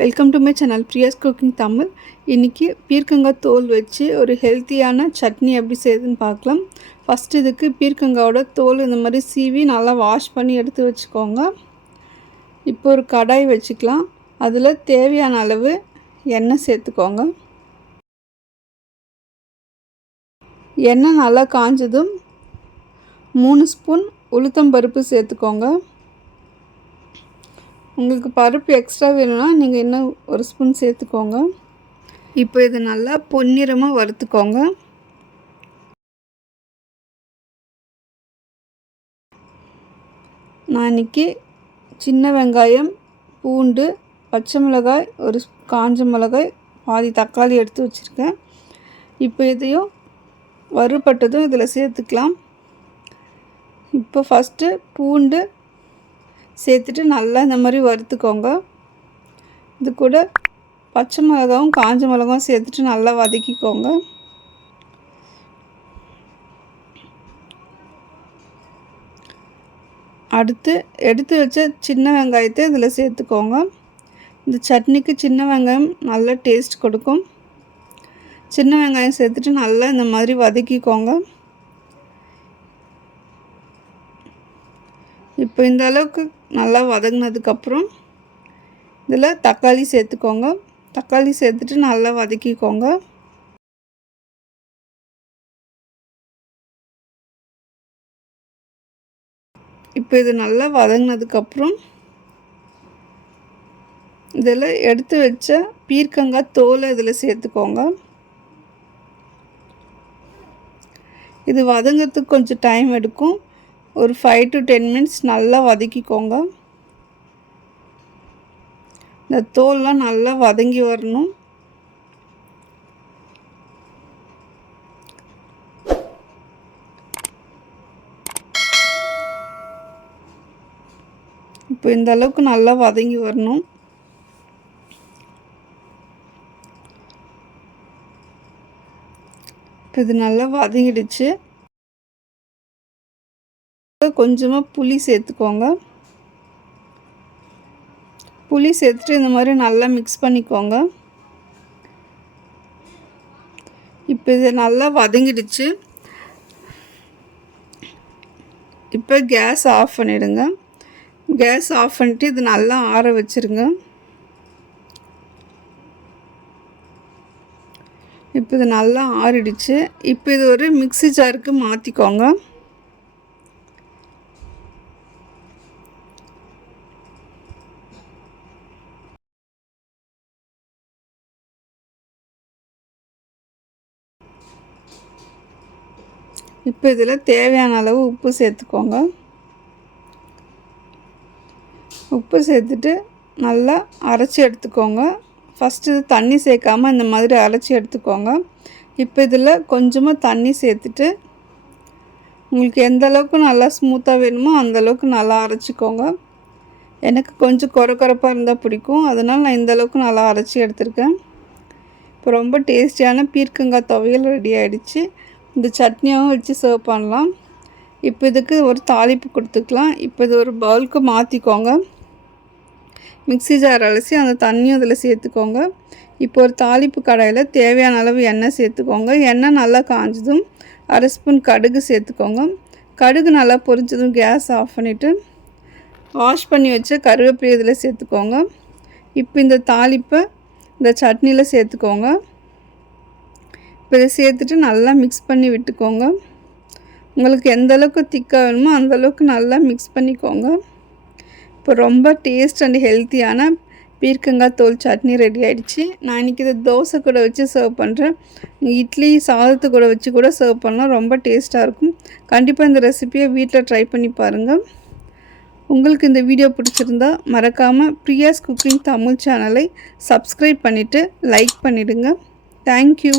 Welcome to my channel Priya's cooking Tamil. இன்றைக்கி பீர்க்கங்காய் தோல் வச்சு ஒரு ஹெல்த்தியான சட்னி எப்படி செய்யுதுன்னு பார்க்கலாம். ஃபஸ்ட்டு இதுக்கு பீர்க்கங்காயோட தோல் இந்த மாதிரி சீவி நல்லா வாஷ் பண்ணி எடுத்து வச்சுக்கோங்க. இப்போ ஒரு கடாய் வச்சுக்கலாம். அதில் தேவையான அளவு எண்ணெய் சேர்த்துக்கோங்க. எண்ணெய் நல்லா காஞ்சதும் 3 ஸ்பூன் உளுத்தம்பருப்பு சேர்த்துக்கோங்க. உங்களுக்கு பருப்பு எக்ஸ்ட்ரா வேணும்னா நீங்கள் இன்னும் 1 ஸ்பூன் சேர்த்துக்கோங்க. இப்போ இது நல்லா பொன்னிறமாக வறுத்துக்கோங்க. நான் இன்றைக்கி சின்ன வெங்காயம், பூண்டு, பச்சை மிளகாய், ஒரு காஞ்ச மிளகாய், பாதி தக்காளி எடுத்து வச்சுருக்கேன். இப்போ இதையும் வறுபட்டதும் இதில் சேர்த்துக்கலாம். இப்போ ஃபஸ்ட்டு பூண்டு சேர்த்துட்டு நல்லா இந்த மாதிரி வறுத்துக்கோங்க. இது கூட பச்சை மிளகாவும் காஞ்ச மிளகாவும் சேர்த்துட்டு நல்லா வதக்கிக்கோங்க. அடுத்து எடுத்து வச்ச சின்ன வெங்காயத்தை இதில் சேர்த்துக்கோங்க. இந்த சட்னிக்கு சின்ன வெங்காயம் நல்ல டேஸ்ட் கொடுக்கும். சின்ன வெங்காயம் சேர்த்துட்டு நல்லா இந்த மாதிரி வதக்கிக்கோங்க. இப்போ இந்த அளவுக்கு நல்லா வதங்கினதுக்கப்புறம் இதில் தக்காளி சேர்த்துக்கோங்க. தக்காளி சேர்த்துட்டு நல்லா வதக்கிக்கோங்க. இப்போ இது நல்லா வதங்கினதுக்கப்புறம் இதில் எடுத்து வச்ச பீர்க்கங்காய் தோலை இதில் சேர்த்துக்கோங்க. இது வதங்கிறதுக்கு கொஞ்சம் டைம் எடுக்கும். ஒரு 5 to 10 மினிட்ஸ் நல்லா வதக்கிக்கோங்க. இந்த தோல்லாம் நல்லா வதங்கி வரணும். இப்போ இந்த அளவுக்கு நல்லா வதங்கி வரணும். இப்போ இது நல்லா வதங்கிடுச்சு. கொஞ்சமாக புளி சேர்த்துக்கோங்க. புளி சேர்த்துட்டு இந்த மாதிரி நல்லா மிக்ஸ் பண்ணிக்கோங்க. இப்போ இது நல்லா வதங்கிடுச்சு. இப்போ கேஸ் ஆஃப் பண்ணிவிடுங்க. கேஸ் ஆஃப் பண்ணிட்டு இது நல்லா ஆற வச்சுருங்க. இப்போ இது நல்லா ஆறிடுச்சு. இப்போ இது ஒரு மிக்ஸி ஜாருக்கு மாற்றிக்கோங்க. இப்போ இதில் தேவையான அளவு உப்பு சேர்த்துக்கோங்க. உப்பு சேர்த்துட்டு நல்லா அரைச்சி எடுத்துக்கோங்க. ஃபஸ்ட்டு தண்ணி சேர்க்காமல் இந்த மாதிரி அரைச்சி எடுத்துக்கோங்க. இப்போ இதில் கொஞ்சமாக தண்ணி சேர்த்துட்டு உங்களுக்கு எந்த அளவுக்கு நல்லா ஸ்மூத்தாக வேணுமோ அந்தளவுக்கு நல்லா அரைச்சிக்கோங்க. எனக்கு கொஞ்சம் கொரப்பாக இருந்தால் பிடிக்கும், அதனால் நான் இந்தளவுக்கு நல்லா அரைச்சி எடுத்துருக்கேன். இப்போ ரொம்ப டேஸ்டியான பீர்க்கங்காய் துவையல் ரெடி ஆகிடுச்சு. இந்த சட்னியாகவும் வச்சு சர்வ் பண்ணலாம். இப்போ இதுக்கு ஒரு தாளிப்பு கொடுத்துக்கலாம். இப்போ இது ஒரு பவுலுக்கு மாற்றிக்கோங்க. மிக்ஸி ஜார் அலசி அந்த தண்ணியும் அதில் சேர்த்துக்கோங்க. இப்போ ஒரு தாளிப்பு கடாயில் தேவையான அளவு எண்ணெய் சேர்த்துக்கோங்க. எண்ணெய் நல்லா காஞ்சதும் 1/2 ஸ்பூன் கடுகு சேர்த்துக்கோங்க. கடுகு நல்லா பொரிஞ்சதும் கேஸ் ஆஃப் பண்ணிவிட்டு வாஷ் பண்ணி வச்ச கருவேப்பிலை இதில் சேர்த்துக்கோங்க. இப்போ இந்த தாளிப்பை இந்த சட்னியில் சேர்த்துக்கோங்க. இப்போ இதை சேர்த்துட்டு நல்லா மிக்ஸ் பண்ணி விட்டுக்கோங்க. உங்களுக்கு எந்த அளவுக்கு திக்காக வேணுமோ அந்தளவுக்கு நல்லா மிக்ஸ் பண்ணிக்கோங்க. இப்போ ரொம்ப டேஸ்ட் அண்ட் ஹெல்த்தியான பீர்க்கங்காய் தோல் சட்னி ரெடி ஆகிடுச்சு. நான் இன்றைக்கி இதை தோசை கூட வச்சு சர்வ் பண்ணுறேன். இட்லி சாதத்து கூட வச்சு கூட சர்வ் பண்ணலாம். ரொம்ப டேஸ்ட்டாக இருக்கும். கண்டிப்பாக இந்த ரெசிபியை வீட்டில் ட்ரை பண்ணி பாருங்கள். உங்களுக்கு இந்த வீடியோ பிடிச்சிருந்தா மறக்காமல் பிரியாஸ் குக்கிங் தமிழ் சேனலை சப்ஸ்கிரைப் பண்ணிவிட்டு லைக் பண்ணிவிடுங்க. தேங்க்யூ.